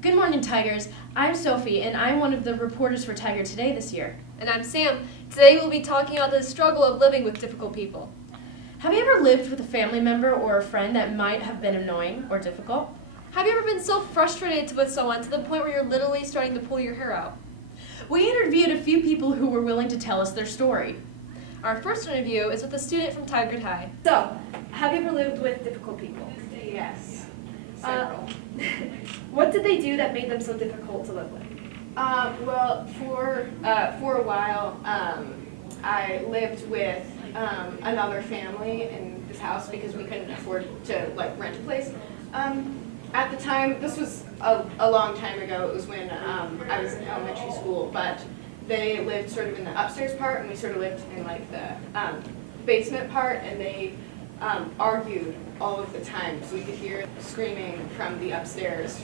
Good morning, Tigers. I'm Sophie, and I'm one of the reporters for Tiger Today this year. And I'm Sam. Today we'll be talking about the struggle of living with difficult people. Have you ever lived with a family member or a friend that might have been annoying or difficult? Have you ever been so frustrated with someone to the point where you're literally starting to pull your hair out? We interviewed a few people who were willing to tell us their story. Our first interview is with a student from Tigard High. So, have you ever lived with difficult people? Yes, several. What did they do that made them so difficult to live with? Well, for a while, I lived with another family in this house because we couldn't afford to rent a place. At the time, this was a long time ago. It was when I was in elementary school, but they lived sort of in the upstairs part, and we sort of lived in the basement part, and they argued all of the time, so we could hear screaming from the upstairs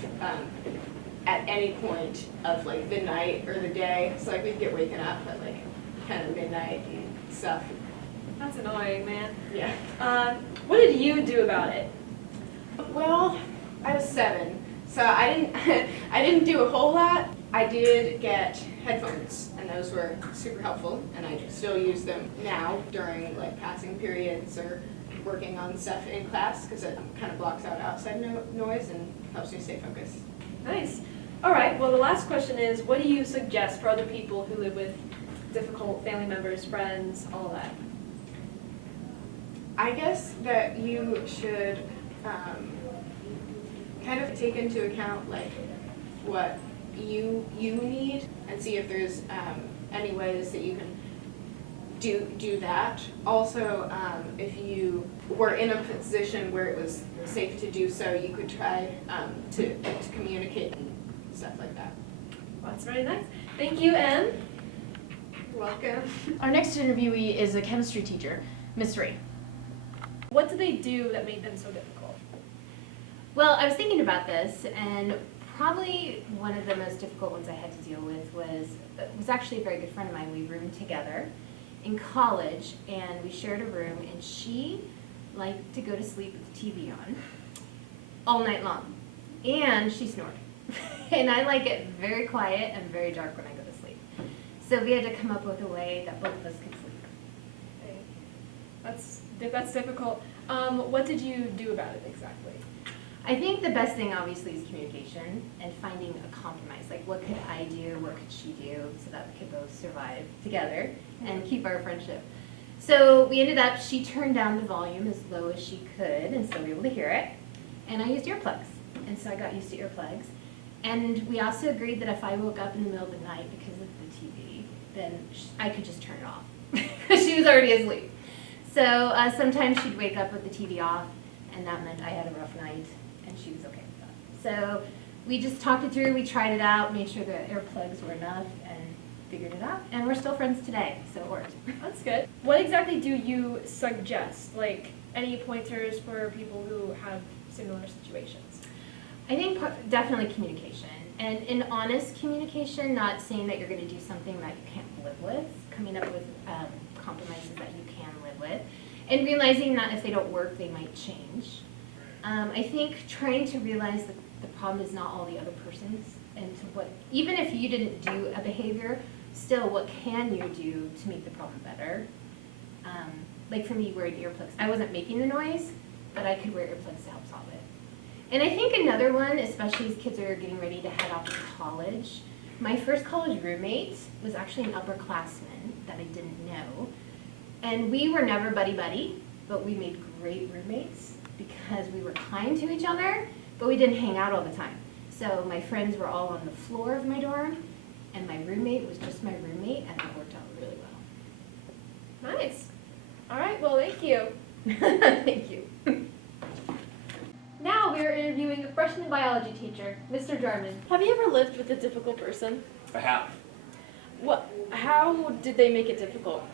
at any point of the night or the day. So we'd get waken up at kind of midnight and stuff. That's annoying, man. Yeah. What did you do about it? Well, I was 7, so I didn't do a whole lot. I did get headphones, and those were super helpful, and I still use them now during passing periods or working on stuff in class because it kind of blocks out outside noise and helps me stay focused. Nice. All right, well, the last question is, what do you suggest for other people who live with difficult family members, friends, all of that? I guess that you should kind of take into account what you need and see if there's any ways that you can do that. Also, if you were in a position where it was safe to do so, you could try to communicate and stuff like that. Well, that's very nice. Thank you, Em. You're welcome. Our next interviewee is a chemistry teacher, Miss Ray. What did they do that made them so difficult? Well, I was thinking about this, and probably one of the most difficult ones I had to deal with was actually a very good friend of mine. We roomed together in college, and we shared a room, and she liked to go to sleep with the TV on all night long, and she snored. And I like it very quiet and very dark when I go to sleep. So we had to come up with a way that both of us could sleep. Okay. That's difficult. What did you do about it exactly? I think the best thing obviously is communication and finding a compromise. What could I do, what could she do, so that we could both survive together and keep our friendship. So we ended up, she turned down the volume as low as she could and still be able to hear it. And I used earplugs. And so I got used to earplugs. And we also agreed that if I woke up in the middle of the night because of the TV, then I could just turn it off because she was already asleep. So sometimes she'd wake up with the TV off, and that meant I had a rough night, and she was okay with that. So we just talked it through, we tried it out, made sure the earplugs were enough, and figured it out. And we're still friends today, so it worked. That's good. What exactly do you suggest? Any pointers for people who have similar situations? I think definitely communication, and in honest communication, not saying that you're going to do something that you can't live with, coming up with compromises that you can live with, and realizing that if they don't work, they might change. I think trying to realize that the problem is not all the other person's, and to even if you didn't do a behavior, still what can you do to make the problem better? Like for me, wearing earplugs, I wasn't making the noise, but I could wear earplugs to help solve it. And I think another one, especially as kids are getting ready to head off to college, my first college roommate was actually an upperclassman that I didn't know. And we were never buddy-buddy, but we made great roommates because we were kind to each other, but we didn't hang out all the time. So my friends were all on the floor of my dorm, and my roommate was just my roommate, and that worked out really well. Nice. All right, well, thank you. Thank you. Now we are interviewing a freshman biology teacher, Mr. Jarman. Have you ever lived with a difficult person? I have. How did they make it difficult?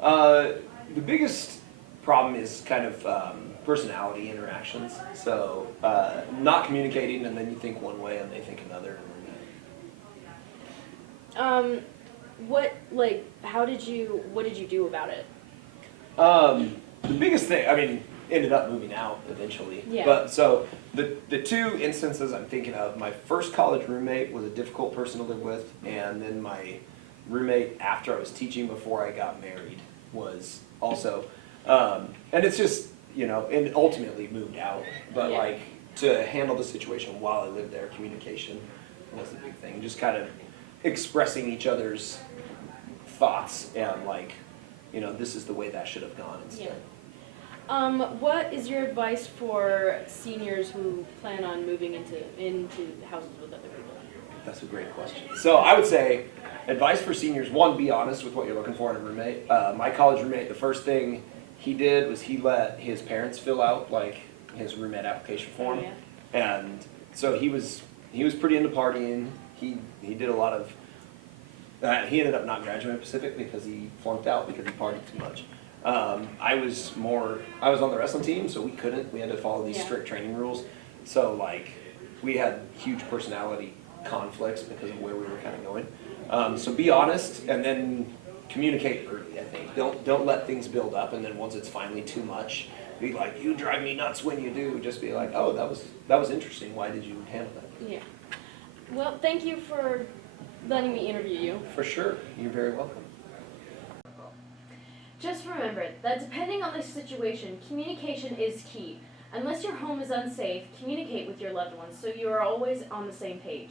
The biggest problem is kind of personality interactions. So not communicating, and then you think one way and they think another. What did you do about it? The biggest thing, ended up moving out eventually. Yeah. But so The two instances I'm thinking of, my first college roommate was a difficult person to live with, and then my roommate after I was teaching before I got married was also, and it's just, you know, and ultimately moved out, but Yeah. like to handle the situation while I lived there, communication was the big thing, just kind of expressing each other's thoughts and like, you know, this is the way that should have gone instead. What is your advice for seniors who plan on moving into houses with other people? That's a great question. So I would say, advice for seniors, one, be honest with what you're looking for in a roommate. My college roommate, the first thing he did was he let his parents fill out like his roommate application form. Yeah. And so he was pretty into partying. He did a lot of, he ended up not graduating Pacific because he flunked out because he partied too much. I was on the wrestling team, so we had to follow these Yeah. strict training rules. So like, we had huge personality conflicts because of where we were kind of going. So be honest and then communicate early, I think. Don't let things build up and then once it's finally too much, be like, you drive me nuts when you do. Just be like, oh, that was interesting. Why did you handle that? Yeah. Well, thank you for letting me interview you. For sure. You're very welcome. Just remember that depending on the situation, communication is key. Unless your home is unsafe, communicate with your loved ones so you are always on the same page.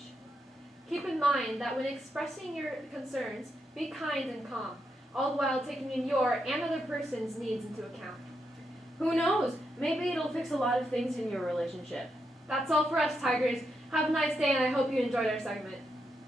Keep in mind that when expressing your concerns, be kind and calm, all the while taking in your and other person's needs into account. Who knows? Maybe it'll fix a lot of things in your relationship. That's all for us, Tigers. Have a nice day, and I hope you enjoyed our segment.